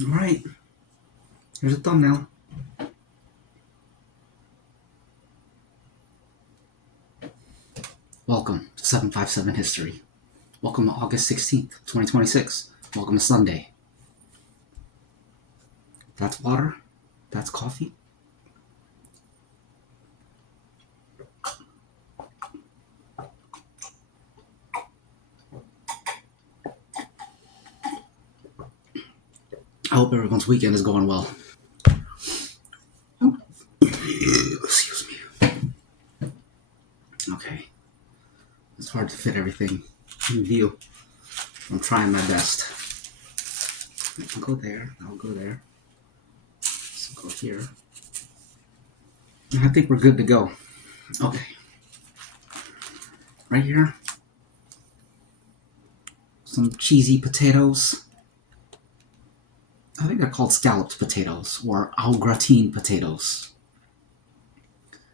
Alright, here's a thumbnail. Welcome to 757 History. Welcome to August 16th, 2026. Welcome to Sunday. That's water. That's coffee. I hope everyone's weekend is going well. Excuse me. Okay. It's hard to fit everything in view. I'm trying my best. I'll go there. I'll go there. Let's go here. And I think we're good to go. Okay. Right here. Some cheesy potatoes. I think they're called scalloped potatoes or au gratin potatoes.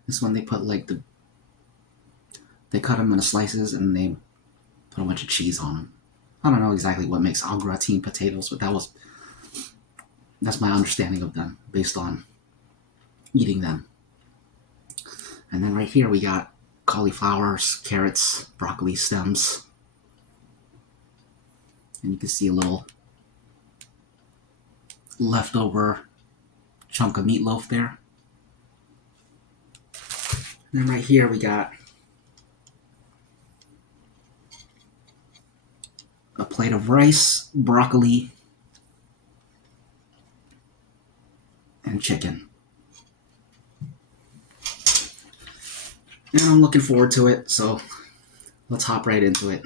This one they put they cut them into slices and they put a bunch of cheese on them. I don't know exactly what makes au gratin potatoes, but that's my understanding of them based on eating them. And then right here we got cauliflowers, carrots, broccoli stems. And you can see a little leftover chunk of meatloaf there. And then right here we got a plate of rice, broccoli, and chicken. And I'm looking forward to it, so let's hop right into it.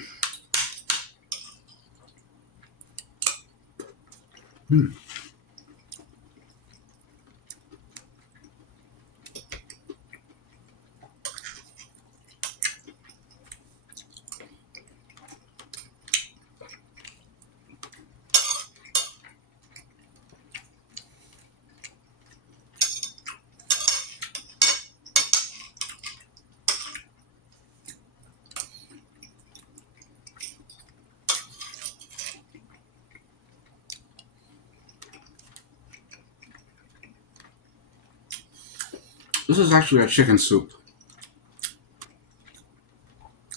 This is actually a chicken soup.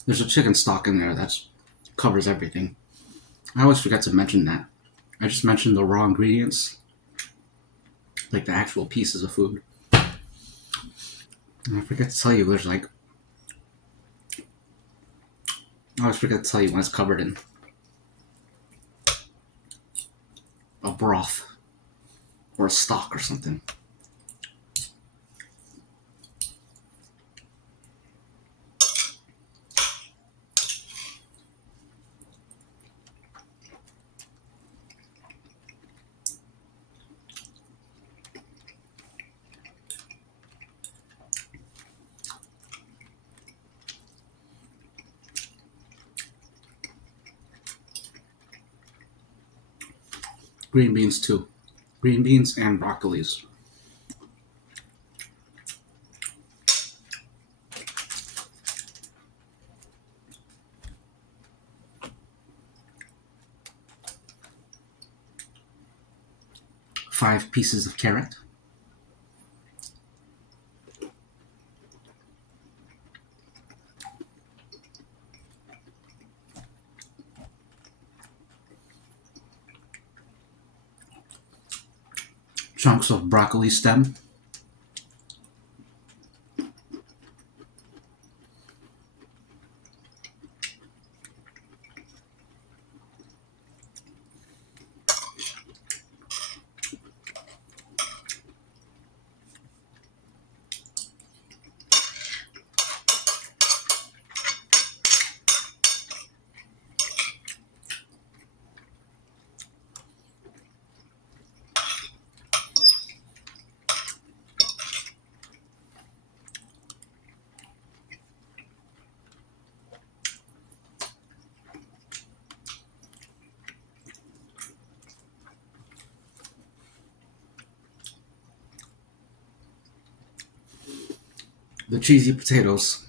There's a chicken stock in there that covers everything. I always forget to mention that. I just mentioned the raw ingredients, like the actual pieces of food. And I forget to tell you, I always forget to tell you when it's covered in a broth or a stock or something. Green beans too. Green beans and broccolis. Five pieces of carrot. Chunks of broccoli stem. The cheesy potatoes.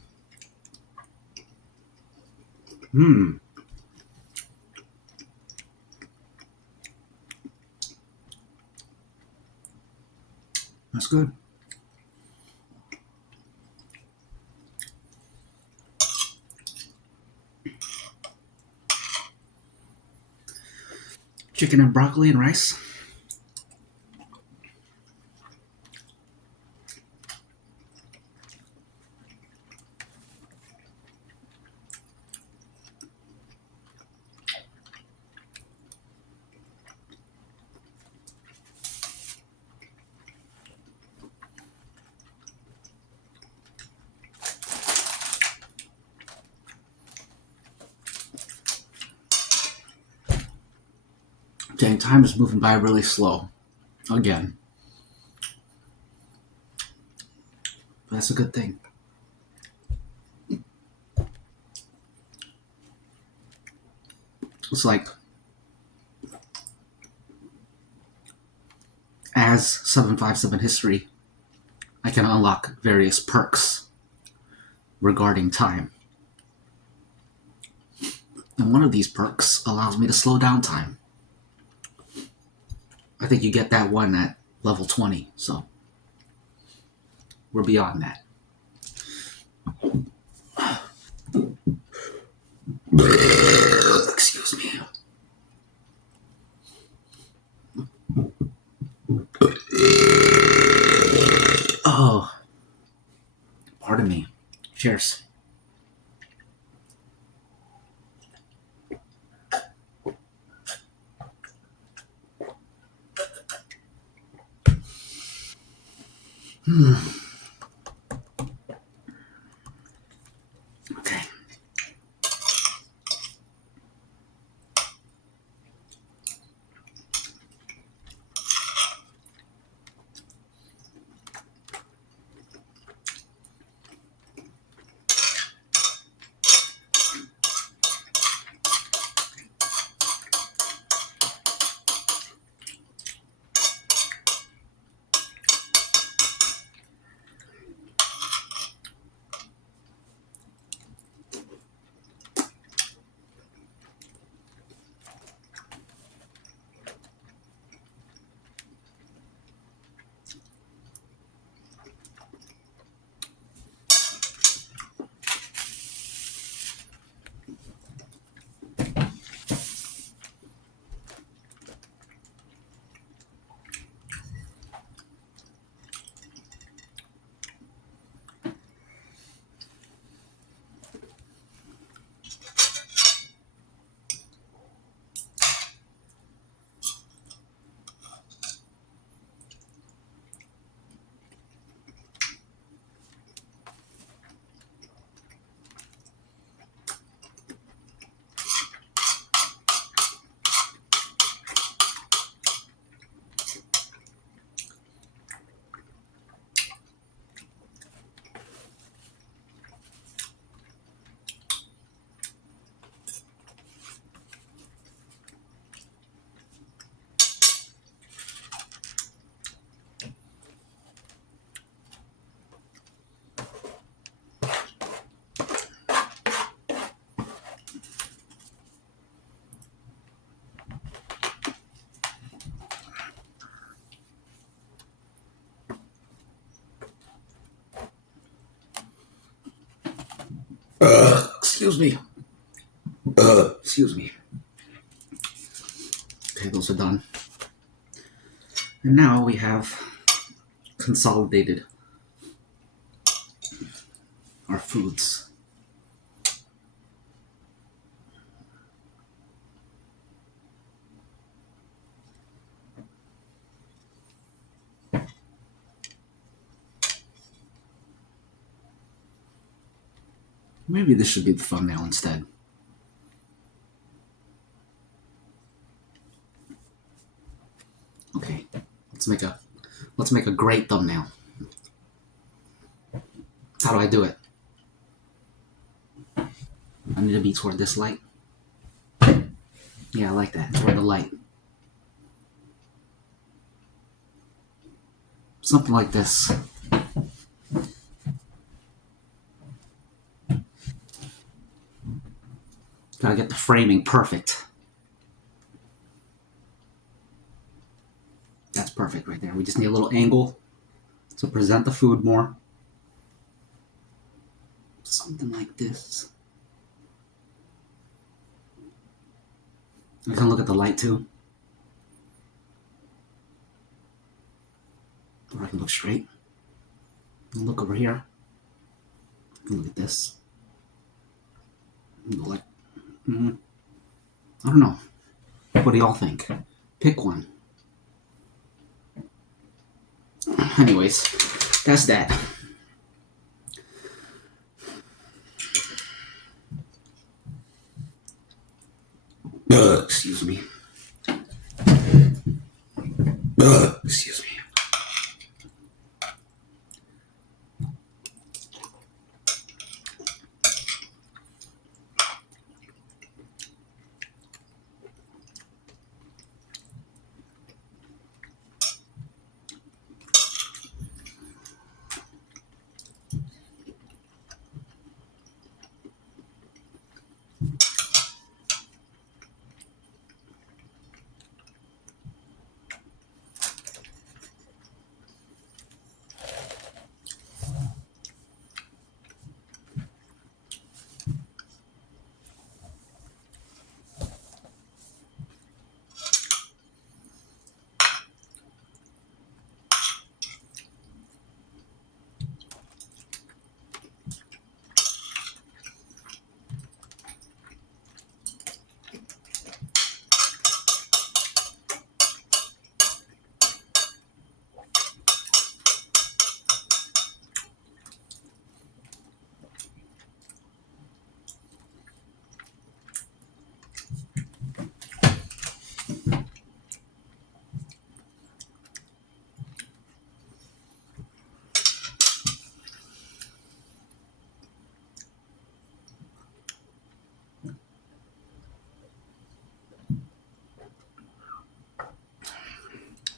That's good. Chicken and broccoli and rice. Dang, time is moving by really slow. Again. But that's a good thing. It's like, as 757 history, I can unlock various perks regarding time. And one of these perks allows me to slow down time. I think you get that one at level 20, so we're beyond that. Excuse me. Oh, pardon me. Cheers. Okay. Excuse me. Excuse me. Okay, those are done. And now we have consolidated our foods. Maybe this should be the thumbnail instead. Okay, let's make a great thumbnail. How do I do it? I need to be toward this light. Yeah, I like that. Toward the light. Something like this. Gotta get the framing perfect. That's perfect right there. We just need a little angle So present the food more. Something like this. I can look at the light too. Or I can look straight. And look over here. I can look at this. And like, I don't know. What do y'all think? Pick one. Anyways, that's that. Excuse me. Excuse me.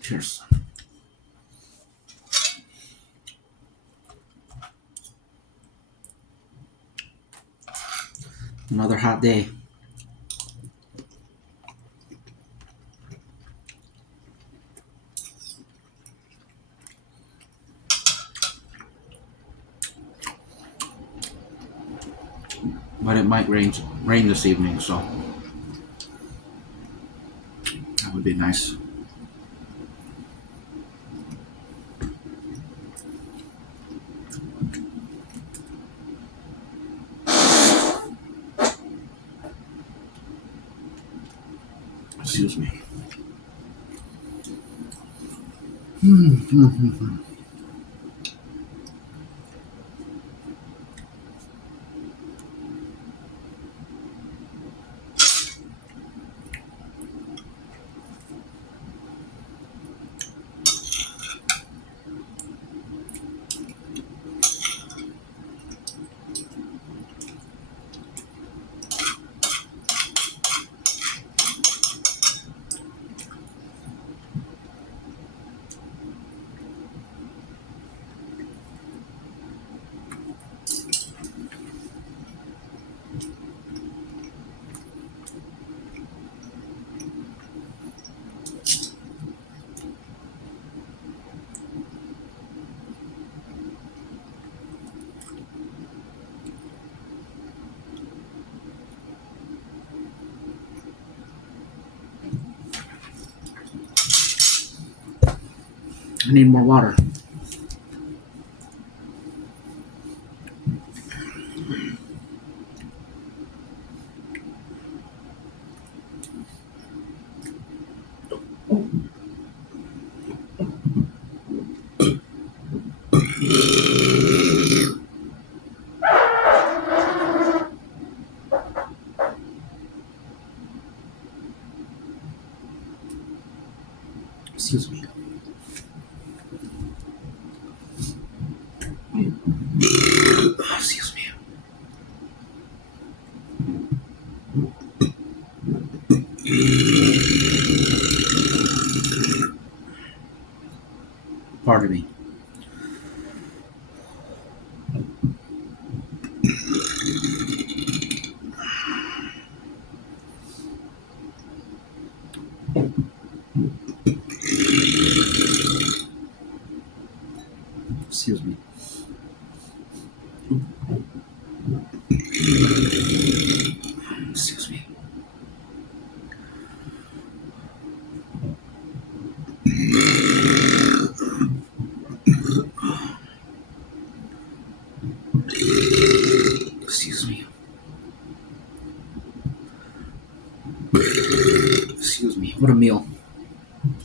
Cheers. Another hot day. But it might rain this evening, so that would be nice. Excuse me. I need more water. Excuse me. Excuse me. Pardon me. Excuse me. Excuse me. Excuse me. Excuse me. What a meal.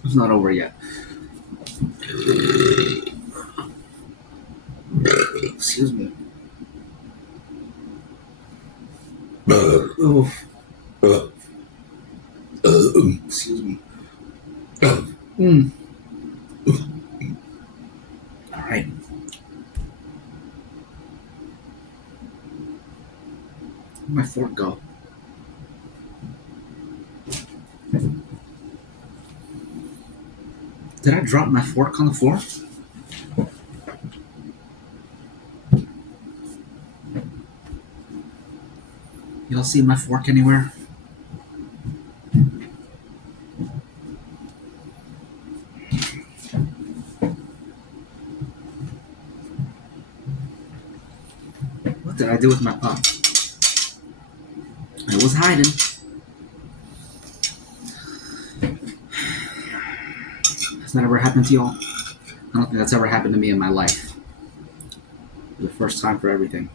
It's not over yet. Excuse me. Oh. Excuse me. Mm. All right. Where'd my fork go? Did I drop my fork on the floor? Y'all see my fork anywhere? What did I do with my pup? It was hiding. Has that ever happened to y'all? I don't think that's ever happened to me in my life. The first time for everything.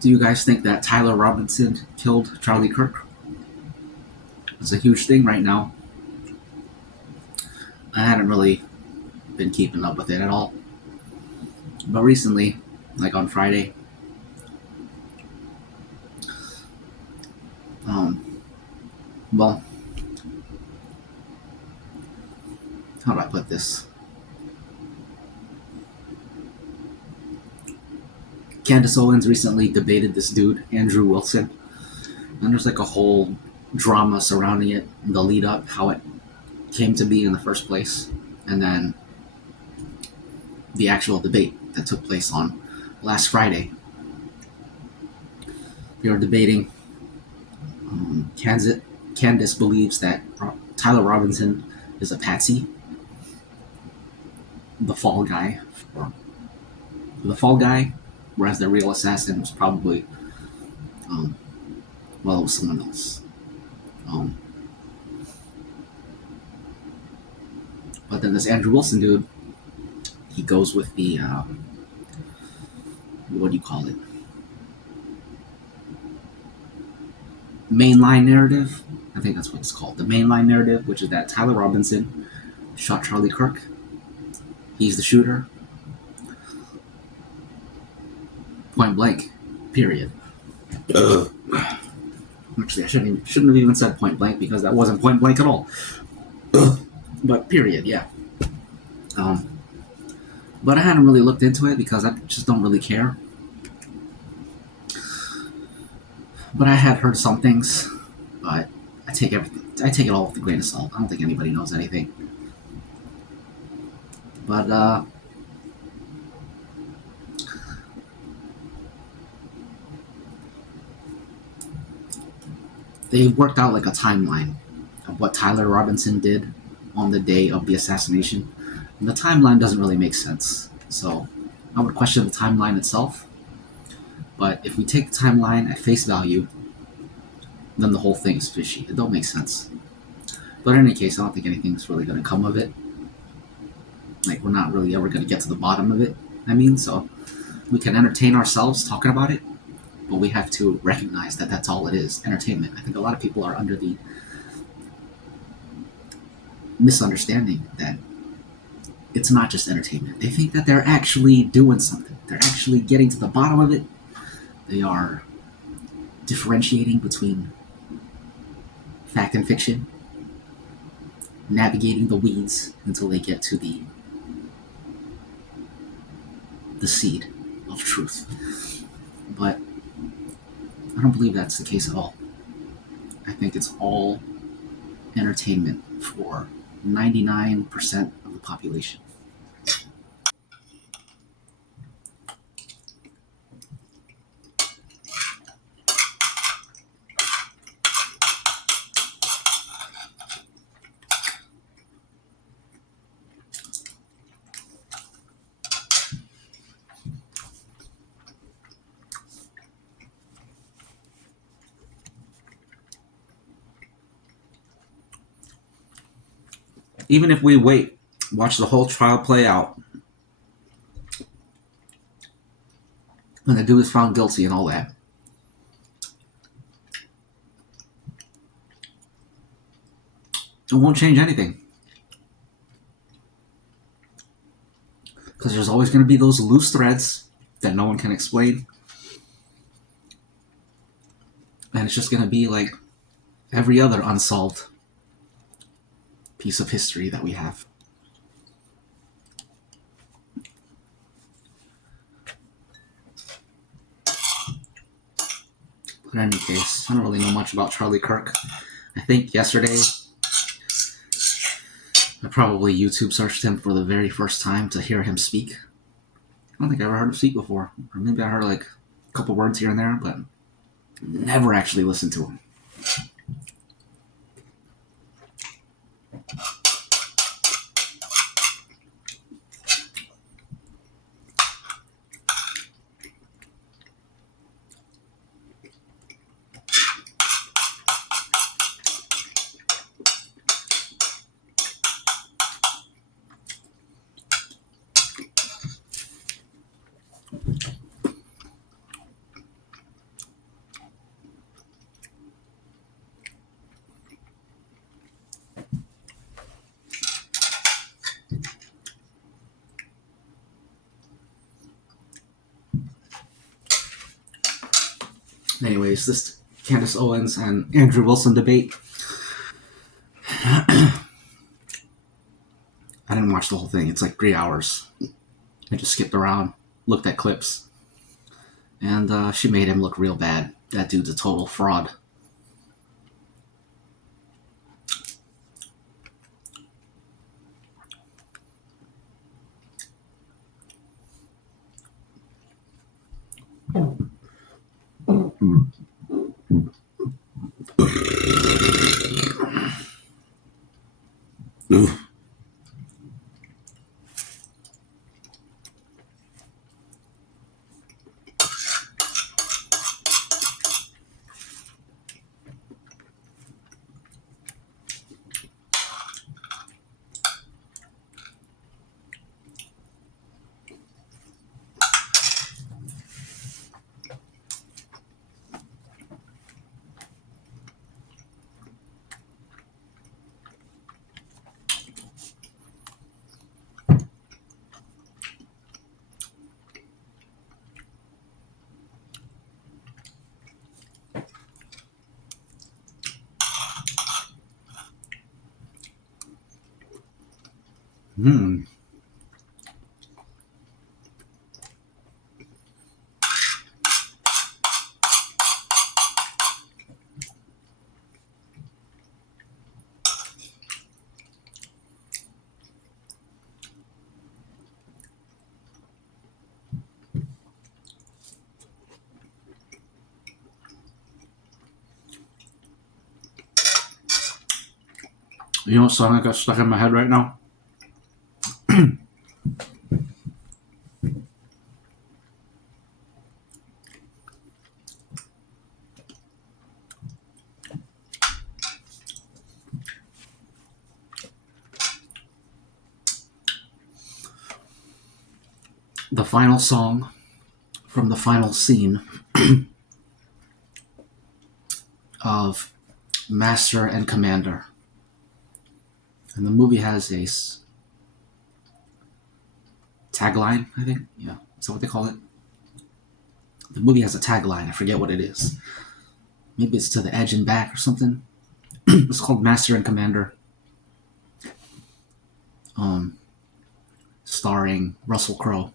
Do you guys think that Tyler Robinson killed Charlie Kirk? It's a huge thing right now. I hadn't really been keeping up with it at all. But recently, like on Friday, well, how do I put this? Candace Owens recently debated this dude, Andrew Wilson, and there's like a whole drama surrounding it, the lead up, how it came to be in the first place, and then the actual debate that took place on last Friday. They were debating. Candace believes that Tyler Robinson is a patsy, the fall guy. Whereas the real assassin was probably, it was someone else. But then this Andrew Wilson dude, he goes with the, what do you call it? Mainline narrative. I think that's what it's called. The mainline narrative, which is that Tyler Robinson shot Charlie Kirk. He's the shooter. Point blank. Period. Actually, I shouldn't have even said point blank because that wasn't point blank at all. But period, yeah. But I hadn't really looked into it because I just don't really care. But I had heard some things, but I take it all with a grain of salt. I don't think anybody knows anything. But they worked out like a timeline of what Tyler Robinson did on the day of the assassination. And the timeline doesn't really make sense. So I would question the timeline itself. But if we take the timeline at face value, then the whole thing is fishy. It don't make sense. But in any case, I don't think anything's really going to come of it. Like, we're not really ever going to get to the bottom of it. I mean, so we can entertain ourselves talking about it, but we have to recognize that that's all it is, entertainment. I think a lot of people are under the misunderstanding that it's not just entertainment. They think that they're actually doing something. They're actually getting to the bottom of it. They are differentiating between fact and fiction, navigating the weeds until they get to the seed of truth. But I don't believe that's the case at all. I think it's all entertainment for 99% of the population. Even if we watch the whole trial play out, and the dude is found guilty and all that, it won't change anything. Because there's always going to be those loose threads that no one can explain. And it's just going to be like every other unsolved piece of history that we have. But in any case, I don't really know much about Charlie Kirk. I think yesterday I probably YouTube searched him for the very first time to hear him speak. I don't think I ever heard him speak before. Or maybe I heard like a couple words here and there, but never actually listened to him. Anyways, this Candace Owens and Andrew Wilson debate. I didn't watch the whole thing. It's like 3 hours. I just skipped around, looked at clips, and she made him look real bad. That dude's a total fraud. Hmm. You know what song I got stuck in my head right now? The final song from the final scene of Master and Commander. And the movie has a tagline, I think. Yeah, is that what they call it? The movie has a tagline. I forget what it is. Maybe it's To the Edge and Back or something. It's called Master and Commander. Starring Russell Crowe.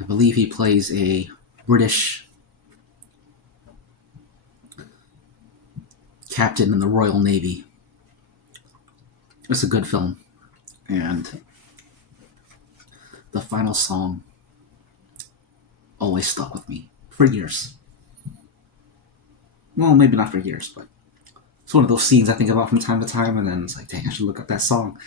I believe he plays a British captain in the Royal Navy. It's a good film. And the final song always stuck with me for years. Well, maybe not for years, but it's one of those scenes I think about from time to time, and then it's like, dang, I should look up that song.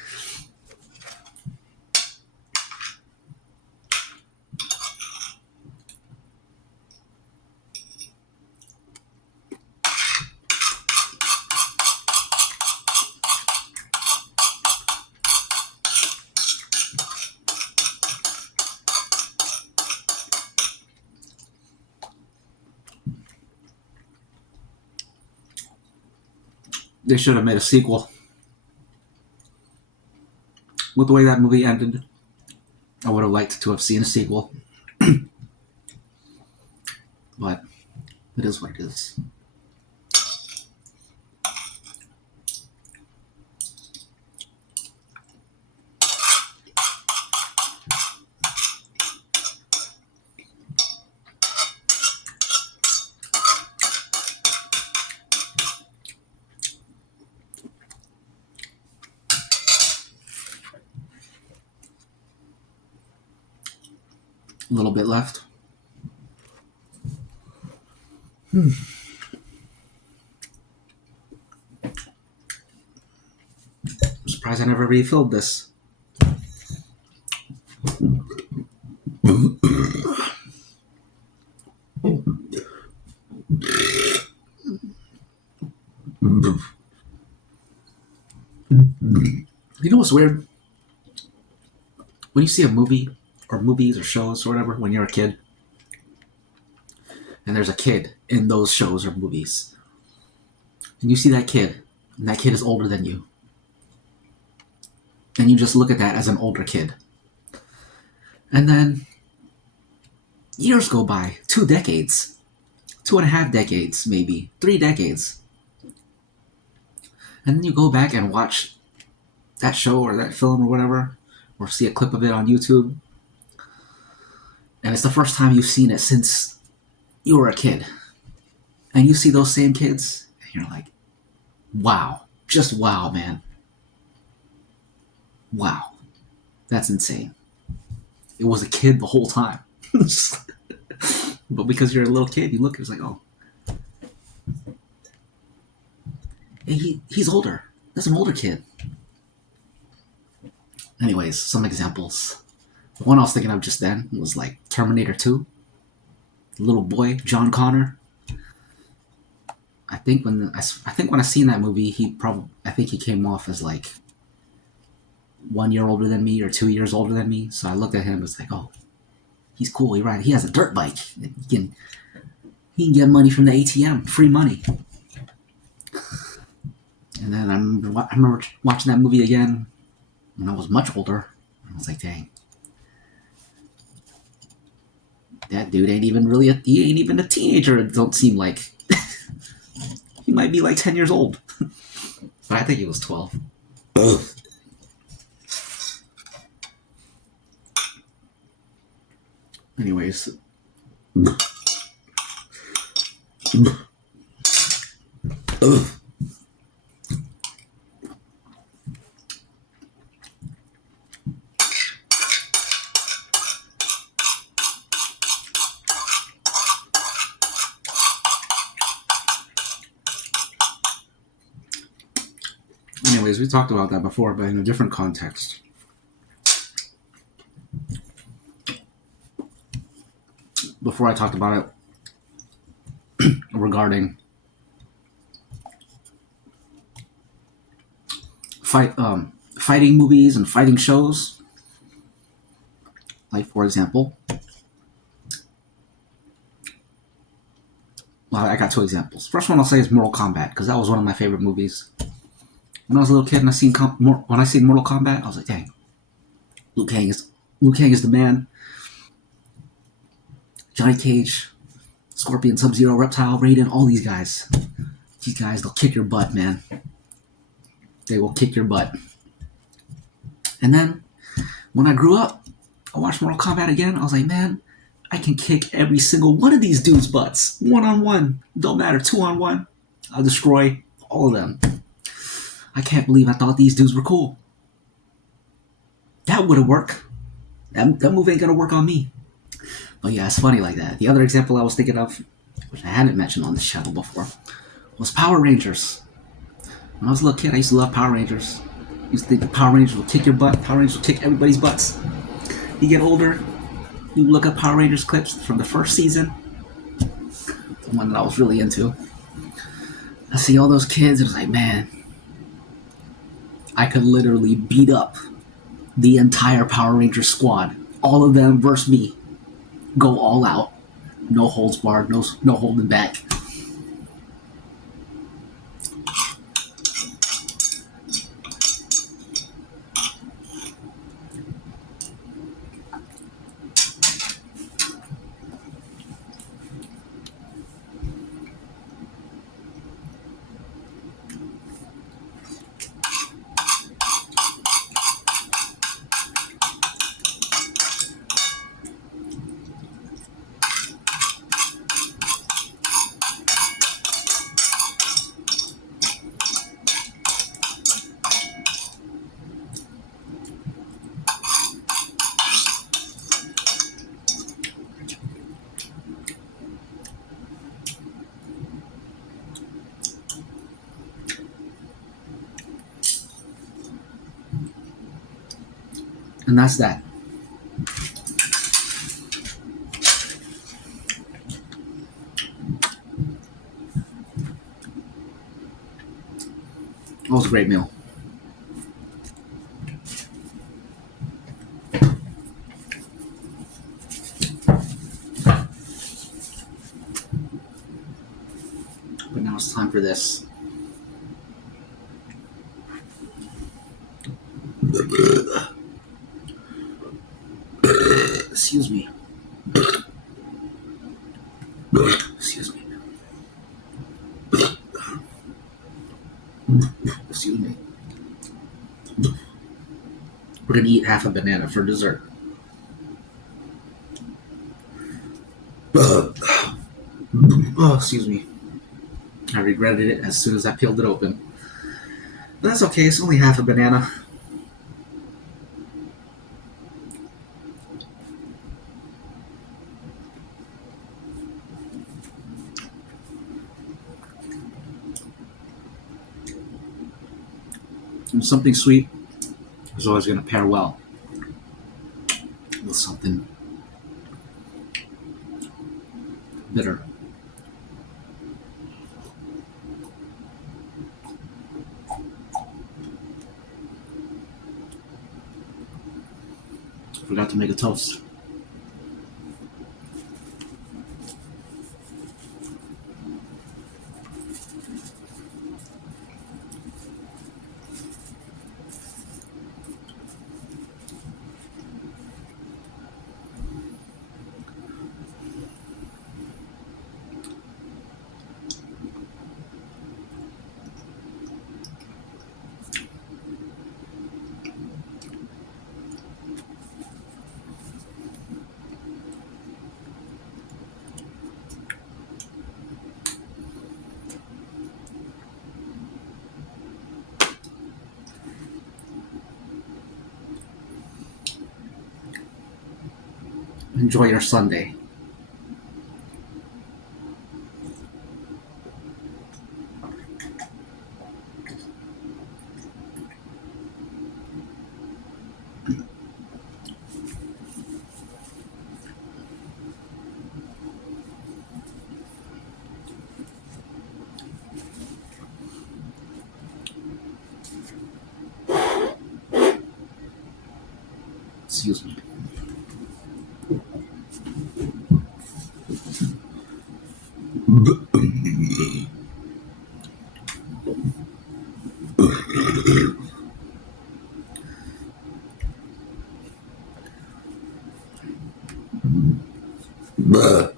They should have made a sequel. With the way that movie ended, I would have liked to have seen a sequel. But it is what it is. A little bit left. I'm surprised I never refilled this. You know what's weird? When you see a movie or movies or shows or whatever when you're a kid, and there's a kid in those shows or movies, and you see that kid, and that kid is older than you, and you just look at that as an older kid. And then years go by, 2 decades, 2.5 decades, maybe 3 decades. And then you go back and watch that show or that film or whatever, or see a clip of it on YouTube. And it's the first time you've seen it since you were a kid. And you see those same kids, and you're like, wow. Just wow, man. Wow. That's insane. It was a kid the whole time. But because you're a little kid, you look, it's like, oh. Hey, he's older. That's an older kid. Anyways, some examples. The one I was thinking of just then was like Terminator 2. The little boy, John Connor. I think when I seen that movie, I think he came off as like 1 year older than me or 2 years older than me. So I looked at him and was like, oh, he's cool. He has a dirt bike. He can get money from the ATM, free money. And then I remember watching that movie again when I was much older. I was like, dang, that dude ain't even a teenager. It don't seem like. He might be like 10 years old. But I think he was 12. Anyways. anyways, we talked about that before, but in a different context. Before I talked about it regarding fighting movies and fighting shows. Like, for example, well, I got two examples. First one I'll say is Mortal Kombat, because that was one of my favorite movies. When I was a little kid and when I seen Mortal Kombat, I was like, dang, Liu Kang is the man. Johnny Cage, Scorpion, Sub-Zero, Reptile, Raiden, all these guys. These guys, they'll kick your butt, man. They will kick your butt. And then, when I grew up, I watched Mortal Kombat again. I was like, man, I can kick every single one of these dudes' butts. 1-on-1. Don't matter. 2-on-1. I'll destroy all of them. I can't believe I thought these dudes were cool. That wouldn't work. That move ain't gonna work on me. But yeah, it's funny like that. The other example I was thinking of, which I hadn't mentioned on this channel before, was Power Rangers. When I was a little kid, I used to love Power Rangers. I used to think the Power Rangers will kick your butt. Power Rangers will kick everybody's butts. You get older, you look up Power Rangers clips from the first season, the one that I was really into. I see all those kids, and I was like, man, I could literally beat up the entire Power Ranger squad. All of them versus me. Go all out. No holds barred, no holding back. And that's that. It was a great meal. But now it's time for this. Excuse me. Excuse me. Excuse me. We're gonna eat half a banana for dessert. Oh, excuse me. I regretted it as soon as I peeled it open. But that's okay, it's only half a banana. And something sweet is always going to pair well with something bitter. Forgot to make a toast. Enjoy your Sunday. Excuse me.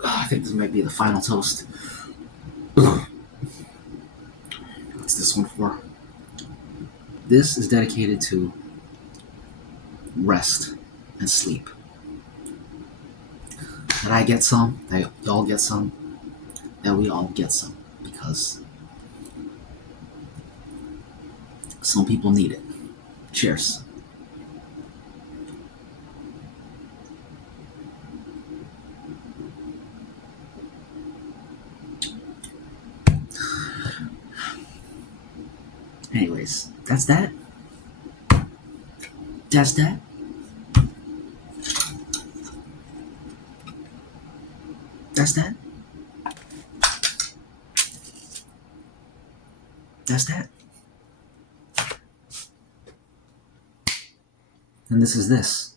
I think this might be the final toast. What's this one for? This is dedicated to rest and sleep. That I get some, that y'all get some, that we all get some, because some people need it. Cheers. Anyways, that's that. That's that. That's that. That's that. And this is this.